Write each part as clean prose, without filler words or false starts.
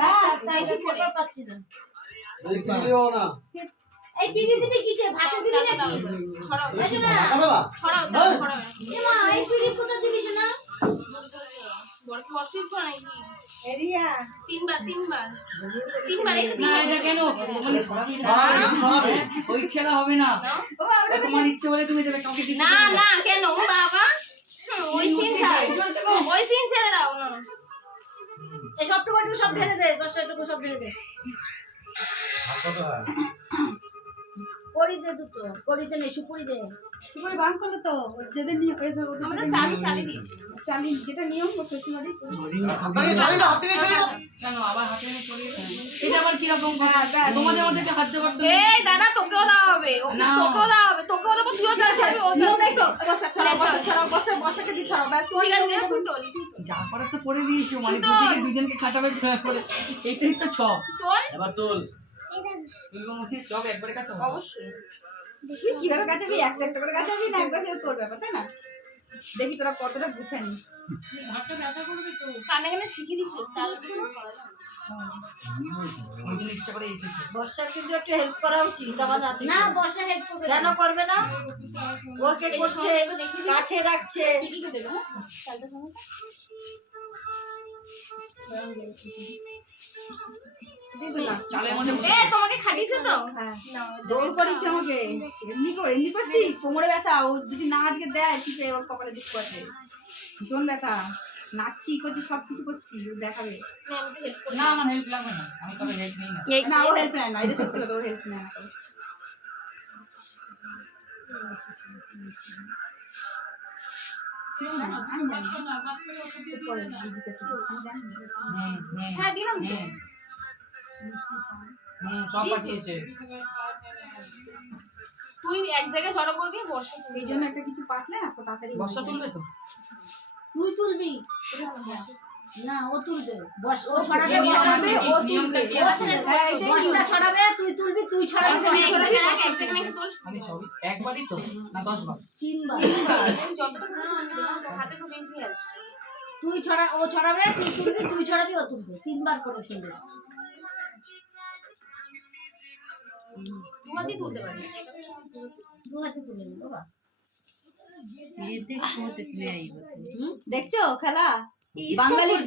হ্যাঁ তাই সে পেপার পাচ্ছি না এই পিড়ি দিবি কিসে ভাতে দিবি নাকি ছড়াও ছড়াও ছড়াও এ মা এই পিড়ি কোথা দিবি শোনা বড় কি অসুবিধা ছড়া নাকি এরিয়া তিনবার না এটা কেন মানে ছড়াবে ওই খেলা হবে না তোমার ইচ্ছে বলে তুমি দেবে কাউকে দিতে না না কেন বাবা ওই সিন ছেড়ে দাও না এই সবটুকু একটু সব ঢেলে দে বর্ষাটুকু সব ঢেলে দে করি দে দুটো করিতে নেই সুপুরি দে সুপুরি বান করলো তো যেদের নিয়ে আমাদের চালি দিয়েছি চালি যেটা নিয়ম করছে সিমারি কেন আবার হাতে নিয়ে চলে এটা আবার কি রকম তোমাদের মধ্যে হাত দেওয়ার তো এই দাদা তোকেও দেওয়া হবে তোকেও দেওয়া হবে তোকেও দেবো তুইও চালাবি ও নেই তো ছাড়াও বর্ষাকে দি ছাড়াও ব্যাস ঠিক আছে তুই তোল যা করার তো করে দিয়েছো মানে দুজনকে খাটাবে করে এইটাই তো ছক তোল এবার তোল তুলবো মুখে সব একবারে কাছে অবশ্যই দেখি কিভাবে গাছাবি একটা করে গাছাবি না একবার তোর ব্যাপার তাই না দেখি তোরা কতটা গুছানি হাতটা ব্যথা করবে তো কানে কানে শিখিয়ে দিচ্ছিল চাল ওই জন্য ইচ্ছা করে এসেছে বর্ষার কিন্তু একটু হেল্প করা উচিত আমার নাতি না বর্ষা হেল্প করবে কেন করবে না ওকে করছে কাছে রাখছে কি দেবে হ্যাঁ চালটা সঙ্গে তোমাকে খাটিয়েছে তো দৌড় করেছি আমাকে এমনি করছি কোমরে ব্যথা ও যদি না আজকে দেয় ঠিক ওর কপালে দুঃখ আছে ভীষণ ব্যথা নাচছি করছি সব কিছু করছি ও দেখাবে না আমার হেল্প লাগবে না আমি তবে হেল্প নেই না না ও হেল্প নেয় না এটা সত্যি কথা ও হেল্প নেয় না হ্যাঁ দিলাম সব পাঠিয়েছে তুই এক জায়গায় জড়ো করবি বর্ষা এই জন্য একটা কিছু পাঠলে না তাড়াতাড়ি বর্ষা তুলবে তো তুই তুলবি না ও তুলবে ও ছড়াবে ও তুলবে বর্ষা ছড়াবে তুই তুলবি তুই ছড়াবি আমি সবই একবারই তো না 10 বার 3 বার হাতে তো বেশি আছে তুই ছড়া ও ছড়াবে তুই তুলবি তুই ছড়াবি ও তুলবে 3 বার করে তুলবে দু হাতে তুলতে পারি দু হাতে তুলে নি বাবা দেখছো খেলা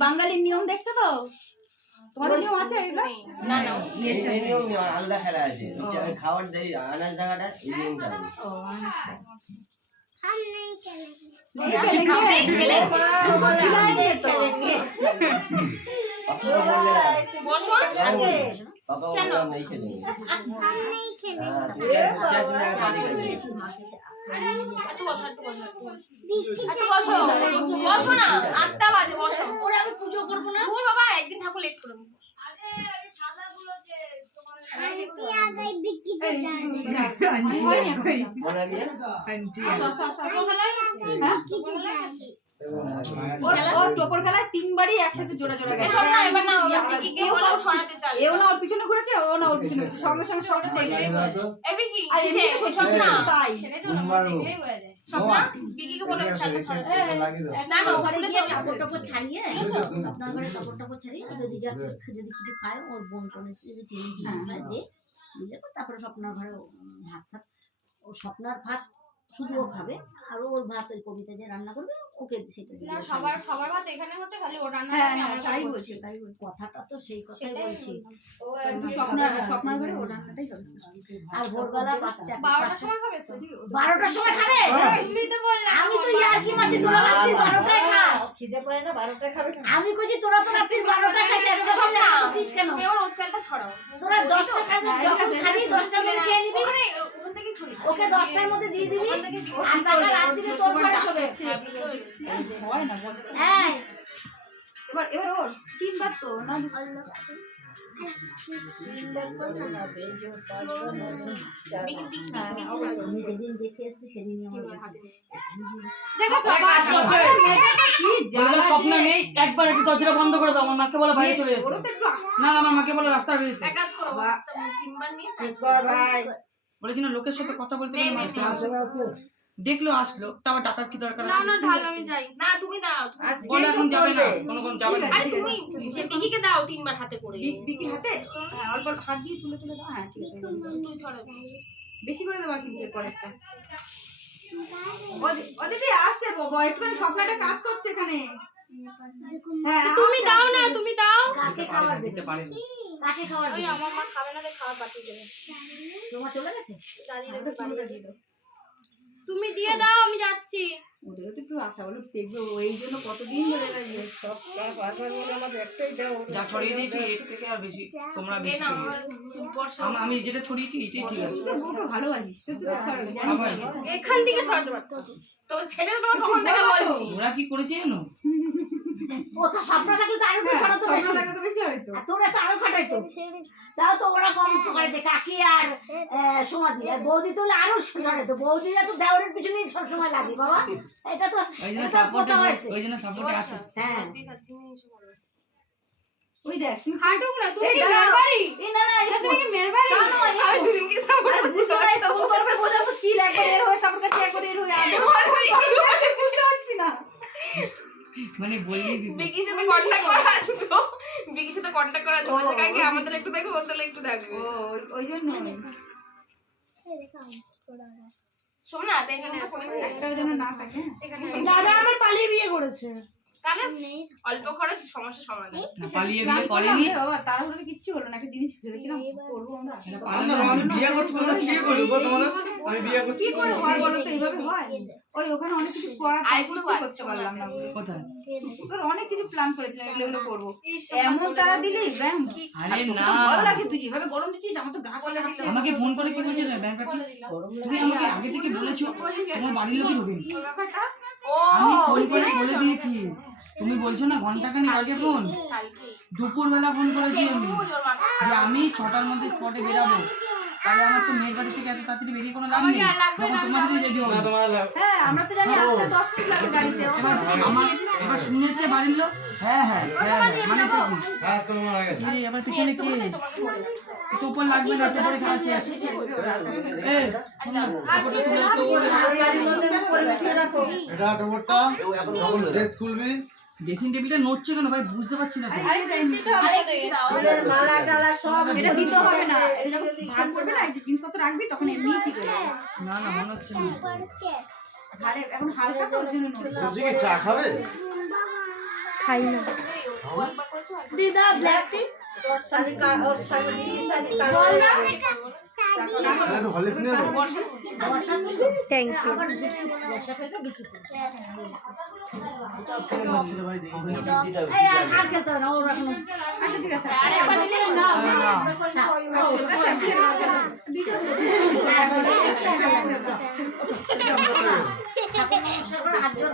বাঙালির নিয়ম দেখছো তো তোমাদের নিয়ম আছে এগুলো না না এই নিয়ম আলাদা খেলা আছে খাবার দেই আনাজ দাগাটা এই নিয়মটা हम नहीं खेलेंगे पापा वो नहीं खेलेंगे हम नहीं खेलेंगे चाचा मेरा शादी कर दिया বসো না 8টা বাজে বসো ওরে আমি পূজো করব না দূর বাবা একদিন ঠাকুর লেট করব आ गई बिक्की चाचा बना लिया बिक्की चाचा ও টোপর খেলায় 3 বারই একসাথে জোড়া জোড়া গেছে সব না এবার না কি কি হলো ছড়াতে চাল এও না ওর পিছনে ঘুরেছে ও না ওর পিছনে ঘুরেছে সঙ্গে সঙ্গে সবটা দেখলে এবি কি আর সব না তাই সেটাই তো আমরা দেখলেই হয়ে যায় সব না বিকিকে বলে চালটা ছড়াতে না না ওখানে গিয়ে কাপড় টাপড় ছাড়িয়ে আপনার ঘরে কাপড় টাপড় ছাড়িয়ে যদি কিছু খায় ওর বোন কোনে যদি টিভি খায় দিয়ে দিলে তারপরে স্বপ্নার ঘরে ভাত ভাত ও স্বপ্নার ভাত শুধু ও খাবে আর ওর ভাত ওই কবিতা যে রান্না করবে ওকে সেটা না সবার ভাত এখানে হচ্ছে খালি ও রান্না হ্যাঁ করে হ্যাঁ আমরা তাই খাবো। বলছি কথাটা তো সেই কথাই বলছি ও স্বপ্নার ঘরে ও রান্নাটাই হবে আর ভোরবেলা 5টা 12টার সময় খাবে তো 12টার সময় খাবে তুমি তো বললে আমি তো ইয়ার কি মারছি তোরা রাত্রি 12টায় খাস খিদে পায় না 12টায় খাবে আমি কইছি তোরা তো রাত্রি 12টায় খাস এটা তো সব না বুঝিস কেন তুমি ওর চালটা ছড়াও তোরা 10টা 10:30 যখন খাবি 10টার মধ্যে খেয়ে নিবি ওখান থেকে ছড়িয়ে ওকে 10টার মধ্যে দিয়ে দিবি আর টাকা রাত্রিরে তোর ঘরে শোবে হয় না হ্যাঁ এবার ওর 3 বার তো না আমি যেদিন দেখে এসছি সেদিনই আমার হাতে দেখো বাবা ওগুলো স্বপ্ন নেই একবার একটু দরজাটা বন্ধ করে দাও আমার মাকে বলে বাইরে চলে যেতে না না আমার মাকে বলে রাস্তায় বেরিয়েছে এক কাজ করো তিনবার নিয়ে ভাই বলে কিনা লোকের সাথে কথা বলতে গেলে মাঝখানে আসে দেখলো আসলো, তারপর টাকার কি দরকার না আছে? না ঢাল আমি যাই না তুমি দাও আজকে বলে এখন যাবে না, করবে কোনো যাবে না। আরে তুমি সে বিকিকে দাও 3 বার হাতে করে বিকি হাতে হ্যাঁ অল্প অল্প হাত দিয়ে তুলে তুলে দাও হ্যাঁ ঠিক আছে তুই ছড়া বেশি করে দেওয়া কিন্তু পরেরটা ওদিকে আসছে বাবা একটুখানি স্বপ্নটা কাজ করছে এখানে হ্যাঁ তুমি দাও না তুমি দাও কাকে খাবার দিতে দিতে পারে না। কাকে খাবার ওই দিতে আমার মা খাবে না রে খাবার পাঠিয়ে দেবে তোমার চলে গেছে দাঁড়িয়ে রেখে বাড়ি দিয়ে দাও তুমি দিয়ে দাও আমি যাচ্ছি ওদেরও তো একটু আশা বলো দেখবে এই জন্য কতদিন ধরে লাগবে সব আসবার বলে আমাদের একটাই দাও যা ছড়িয়ে দিয়েছি এর থেকে আর বেশি তোমরা এ বেশি না ছড়িয়ে আমার বর্ষা দিও। আমি যেটা ছড়িয়েছি এটাই ঠিক আছে। তুই তো বউকে ভালোবাসিস তুই তো খারাপ জানিস আবার এখান থেকে সরাতে পারতো তোমার ছেলে তো তোমার কখন থেকে বলছি ওরা কি করেছে জানো? ওটা স্বপ্ন থাকলে তো আরো বেশি ছড়াতো বেশি স্বপ্ন থাকলে তো বেশি হয়তো আর তোরা তো আরো খাটাইতো তাও তো ওরা কম ছড়াইতে কাকি আর সমাধি আর বৌদি তো আরো ছড়াইতো বৌদিরা তো দেওয়ারের পিছনেই সবসময় লাগে বাবা এটা তো ওই জন্য এটা সাপোর্টে কথা হয়েছে ওই জন্য সাপোর্টে আছে। হ্যাঁ ঠিক আছে নিয়ে করবে ওই দেখ তুই হাঁটুক না তুমি এই কি দাঁড়াও। মেরবাড়ি এই না না এই তুমি কি মেরবাড়ি না, না, এই আমি দুদিনকে সাপোর্ট আরে করছি বুঝতে নাই তো কি করবে বোঝা মুশকিল একবার এর হয়ে সাপোর্ট কাছে একবার এর হয়ে আমি বুঝতে পারছি না মানে বললেই দিবি। বিকির সাথে কন্টাক্ট করা আছে তো বিকির সাথে কন্টাক্ট করা আছে বলছে কাকি আমাদের একটু দেখো ওদের একটু দেখো ও ওই জন্য শোন না এখানে একটাও যেন না থাকে এখানে দাদা আমার পালিয়ে বিয়ে করেছে তাহলে অল্প খরচ সমস্যা সমাধান না পালিয়ে প্ল্যান বিয়ে করলাম করেনি। রে বাবা তাড়াহুড়ো কিচ্ছু হলো না একটা জিনিস ভেবেছিলাম করবো আমরা এটা আমি পালানো বিয়ে করছি মানে বিয়ে করবো তোমাদের আমি বিয়ে করছি কি করে হয় বলো তো এইভাবে হয় ওই ওখানে অনেক কিছু করার আইগুলো কিছু করতে পারলাম না কোথায়? তোর অনেক কিছু প্ল্যান করেছিলাম এগুলো করবো এমন তারা দিলি ব্যাং আরে না ভালো লাগে তুই যেভাবে গরম দিচ্ছিস আমার তো গা গলা দিল আমাকে ফোন করে কি বলছে ব্যাংক তুমি আমাকে আগে থেকে বলেছো তোমার বাড়ির লোকই ঢোকেনি। ও আমি ফোন করে বলে দিয়েছি, তুমি বলছো না ঘন্টাখানি আগে ফোন, কালকে দুপুরবেলা ফোন করেছি আমি যে আমি 6টার মধ্যে স্পটে বেরাবো, তাহলে আমার তো মেয়ের বাড়ি থেকে এত তাড়াতাড়ি বেরিয়ে কোনো লাভ নেই, তখন তোমাদের রেডি হবে। না তোমার হ্যাঁ আমরা তো জানি আসতে 10 মিনিট লাগে গাড়িতে এবার আমার এবার শুনেছে বাড়ির লোক, হ্যাঁ হ্যাঁ হ্যাঁ মানে তো কি? হ্যাঁ তোমার আগে এই আবার পিছনে কি তোপর লাগবে না, তোপরে খেলা শেষ। এই তোপরটা তুলে তোপরে গাড়ির মধ্যে পরে উঠিয়ে রাখো এটা টোপরটা এখন যখন ড্রেস খুলবি ড্রেসিং টেবিলটা নড়ছে কেন ভাই, বুঝতে পারছি না তো। আরে যাইনি ফুলের মালা টালা সব এটা দিতে হবে না এটা যখন ভার করবে না এই যে জিনিসপত্র রাখবি তখন এমনি ঠিক হয়ে যাবে না না মনে হচ্ছে না। ভারে এখন হালকা তো ওর জন্য নড়ছে বলছি কি চা খাবে দিদা ব্ল্যাক টি একটু হলে শুনে থ্যাংক ইউ আবার বর্ষা ফেলতে বিক্রি করে এই আর খেতে হবে না ওর এখন আচ্ছা ঠিক আছে আরেকবার দিলে না দিতে হবে